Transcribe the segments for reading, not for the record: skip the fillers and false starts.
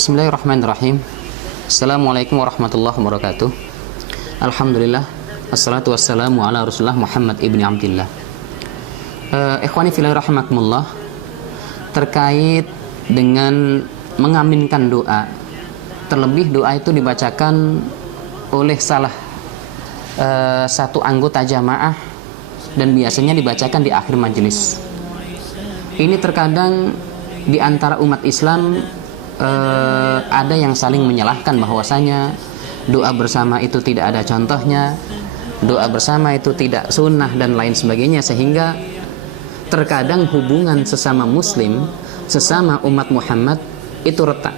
Bismillahirrahmanirrahim. Assalamualaikum warahmatullahi wabarakatuh. Alhamdulillah, assalatu wassalamu ala Rasulullah Muhammad ibni Abdillah. Ikhwani fillah rahimakumullah, terkait dengan mengaminkan doa, terlebih doa itu dibacakan oleh salah satu anggota jamaah dan biasanya dibacakan di akhir majelis. Ini terkadang di antara umat Islam ada yang saling menyalahkan bahwasanya doa bersama itu tidak ada contohnya, doa bersama itu tidak sunnah dan lain sebagainya, sehingga terkadang hubungan sesama muslim, sesama umat Muhammad itu retak,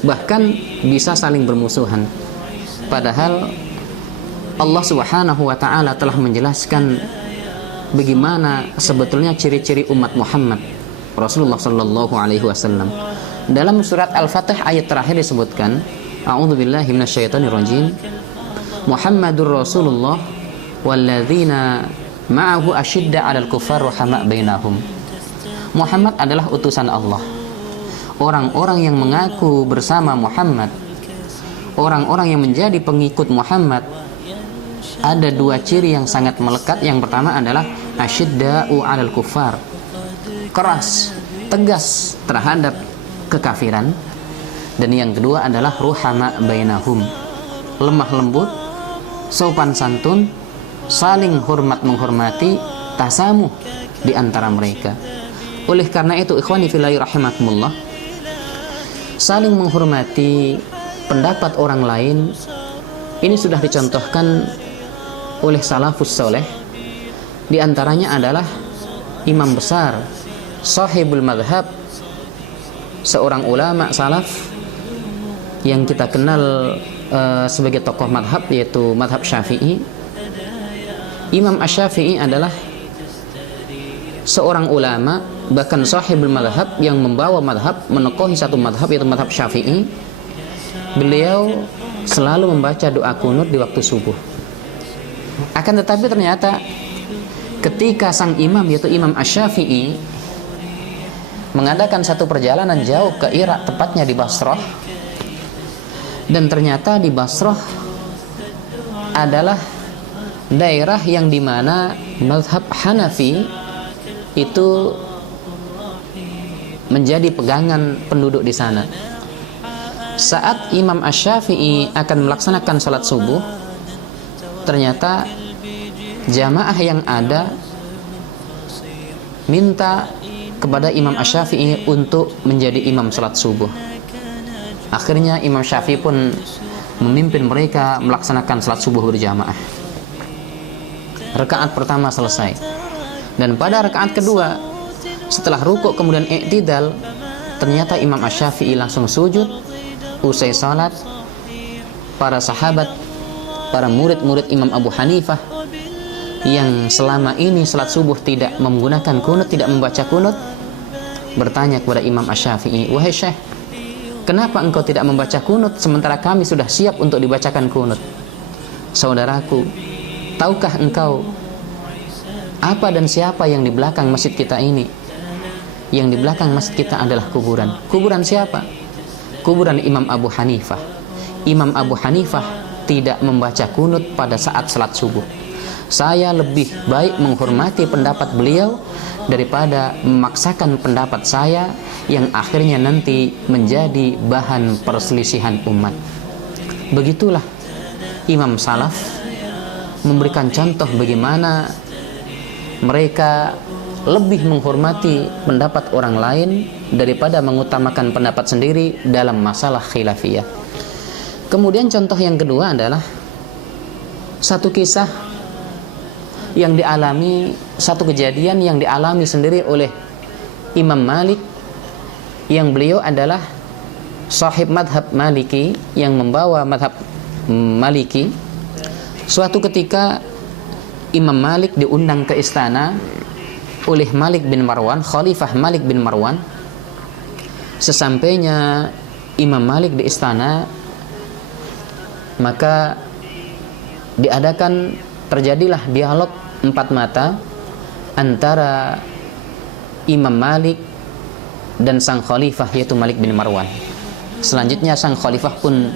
bahkan bisa saling bermusuhan. Padahal Allah Subhanahu wa ta'ala telah menjelaskan bagaimana sebetulnya ciri-ciri umat Muhammad Rasulullah sallallahu alaihi wasallam. Dalam surat Al-Fatih ayat terakhir disebutkan, A'udzubillahi minasyaitonirrajim, Muhammadur Rasulullah walladzina ma'ahu asyidda 'alal kuffar rahama bainahum. Muhammad adalah utusan Allah. Orang-orang yang mengaku bersama Muhammad, orang-orang yang menjadi pengikut Muhammad, ada dua ciri yang sangat melekat. Yang pertama adalah asyidda'u 'alal kuffar, keras, tegas terhadap kekafiran. Dan yang kedua adalah ruhama bainahum, lemah lembut, sopan santun, saling hormat menghormati, tasamuh di antara mereka. Oleh karena itu ikhwani fillahi rahimakumullah, saling menghormati pendapat orang lain ini sudah dicontohkan oleh salafus soleh. Di antaranya adalah imam besar sahibul madhab, seorang ulama salaf yang kita kenal sebagai tokoh madhab, yaitu madhab Syafi'i. Imam Asy-Syafi'i adalah seorang ulama, bahkan sahibul madhab, yang membawa madhab, menokohi satu madhab, yaitu madhab Syafi'i. Beliau selalu membaca doa kunut di waktu subuh. Akan tetapi ternyata ketika sang imam, yaitu Imam Asy-Syafi'i, mengadakan satu perjalanan jauh ke Irak, tepatnya di Basrah, dan ternyata di Basrah adalah daerah yang dimana mazhab Hanafi itu menjadi pegangan penduduk di sana. Saat Imam Asy-Syafi'i akan melaksanakan salat subuh, ternyata jamaah yang ada minta kepada Imam Asy-Syafi'i untuk menjadi imam salat subuh. Akhirnya Imam Syafi'i pun memimpin mereka melaksanakan salat subuh berjamaah. Rakaat pertama selesai, dan pada rakaat kedua setelah rukuk kemudian i'tidal, ternyata Imam Asy-Syafi'i langsung sujud. Usai salat, para sahabat, para murid-murid Imam Abu Hanifah yang selama ini salat subuh tidak menggunakan kunut, tidak membaca kunut, bertanya kepada Imam Asy-Syafi'i, "Wahai Syekh, kenapa engkau tidak membaca kunut sementara kami sudah siap untuk dibacakan kunut?" Saudaraku, tahukah engkau apa dan siapa yang di belakang masjid kita ini? Yang di belakang masjid kita adalah kuburan. Kuburan siapa? Kuburan Imam Abu Hanifah. Imam Abu Hanifah tidak membaca kunut pada saat salat subuh. Saya lebih baik menghormati pendapat beliau daripada memaksakan pendapat saya yang akhirnya nanti menjadi bahan perselisihan umat. Begitulah imam salaf memberikan contoh bagaimana mereka lebih menghormati pendapat orang lain daripada mengutamakan pendapat sendiri dalam masalah khilafiyah. Kemudian contoh yang kedua adalah satu kisah yang dialami, satu kejadian yang dialami sendiri oleh Imam Malik, yang beliau adalah sahib madhab Maliki, yang membawa madhab Maliki. Suatu ketika Imam Malik diundang ke istana oleh Malik bin Marwan, Khalifah Malik bin Marwan. Sesampainya Imam Malik di istana, maka terjadilah dialog empat mata antara Imam Malik dan sang khalifah, yaitu Malik bin Marwan. Selanjutnya sang khalifah pun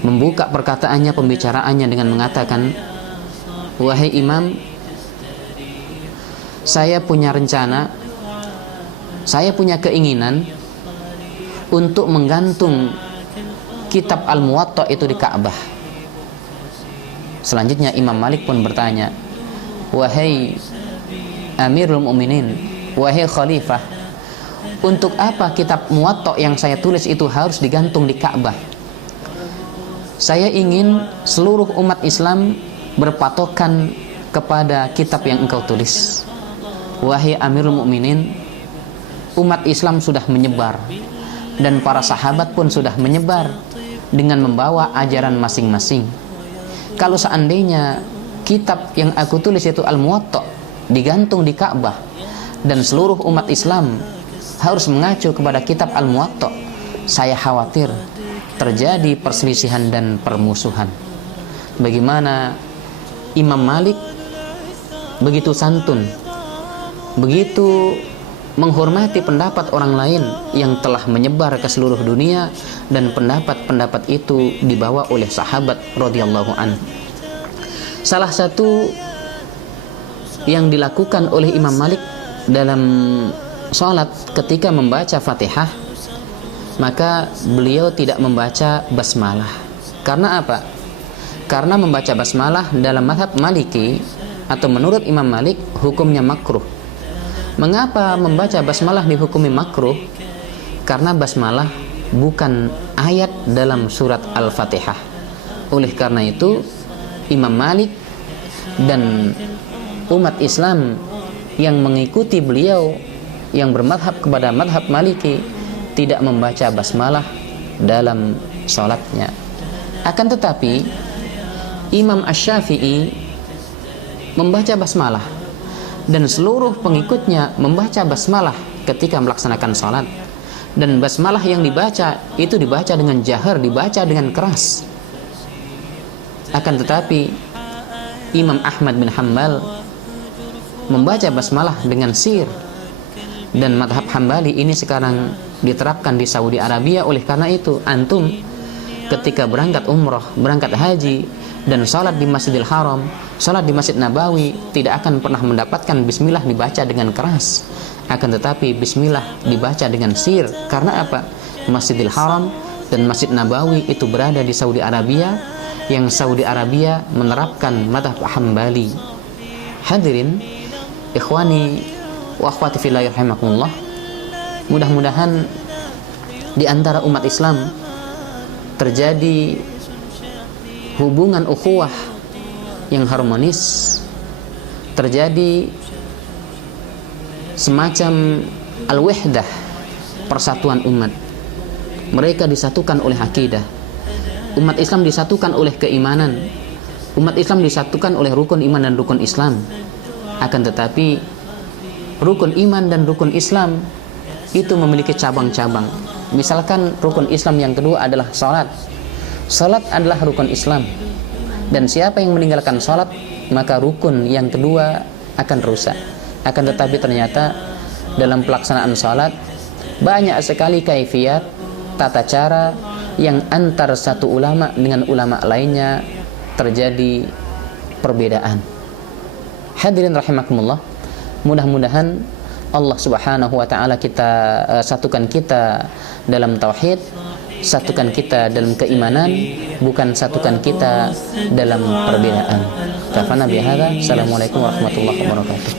membuka perkataannya, pembicaraannya dengan mengatakan, wahai imam, saya punya rencana, saya punya keinginan untuk menggantung kitab Al-Muwatta itu di Ka'bah. Selanjutnya Imam Malik pun bertanya, wahai Amirul Mukminin, wahai khalifah, untuk apa kitab Muwatta yang saya tulis itu harus digantung di Ka'bah? Saya ingin seluruh umat Islam berpatokan kepada kitab yang engkau tulis. Wahai Amirul Mukminin, umat Islam sudah menyebar dan para sahabat pun sudah menyebar dengan membawa ajaran masing-masing. Kalau seandainya kitab yang aku tulis itu Al-Muwatta digantung di Ka'bah dan seluruh umat Islam harus mengacu kepada kitab Al-Muwatta, saya khawatir terjadi perselisihan dan permusuhan. Bagaimana Imam Malik begitu santun, begitu menghormati pendapat orang lain yang telah menyebar ke seluruh dunia, dan pendapat-pendapat itu dibawa oleh sahabat radhiyallahu anhu. Salah satu yang dilakukan oleh Imam Malik dalam sholat ketika membaca Fatihah, maka beliau tidak membaca basmalah. Karena apa? Karena membaca basmalah dalam mazhab Maliki atau menurut Imam Malik hukumnya makruh. Mengapa membaca basmalah dihukumi makruh? Karena basmalah bukan ayat dalam surat Al-Fatihah. Oleh karena itu Imam Malik dan umat Islam yang mengikuti beliau, yang bermadhab kepada madhab Maliki, tidak membaca basmalah dalam sholatnya. Akan tetapi Imam Asy-Syafi'i membaca basmalah, dan seluruh pengikutnya membaca basmalah ketika melaksanakan sholat. Dan basmalah yang dibaca itu dibaca dengan jahar, dibaca dengan keras. Akan tetapi Imam Ahmad bin Hanbal membaca basmalah dengan sir. Dan madhab Hambali ini sekarang diterapkan di Saudi Arabia. Oleh karena itu antum ketika berangkat umroh, berangkat haji, dan sholat di Masjidil Haram, sholat di Masjid Nabawi, tidak akan pernah mendapatkan bismillah dibaca dengan keras. Akan tetapi bismillah dibaca dengan sir. Karena apa? Masjidil Haram dan Masjid Nabawi itu berada di Saudi Arabia, yang Saudi Arabia menerapkan madhab Hambali. Hadirin ikhwani wa akhwati fillah rahimakumullah, mudah-mudahan di antara umat Islam terjadi hubungan ukhuwah yang harmonis, terjadi semacam al-wahdah, persatuan umat. Mereka disatukan oleh akidah, umat Islam disatukan oleh keimanan, umat Islam disatukan oleh rukun iman dan rukun Islam. Akan tetapi rukun iman dan rukun Islam itu memiliki cabang-cabang. Misalkan rukun Islam yang kedua adalah salat. Salat adalah rukun Islam, dan siapa yang meninggalkan salat, maka rukun yang kedua akan rusak. Akan tetapi ternyata dalam pelaksanaan salat banyak sekali kaifiyat, tata cara yang antar satu ulama dengan ulama lainnya terjadi perbedaan. Hadirin rahimakumullah, mudah-mudahan Allah Subhanahu wa taala satukan kita dalam tauhid, satukan kita dalam keimanan, bukan satukan kita dalam perbedaan. Kafana bihadza. Assalamualaikum warahmatullahi wabarakatuh.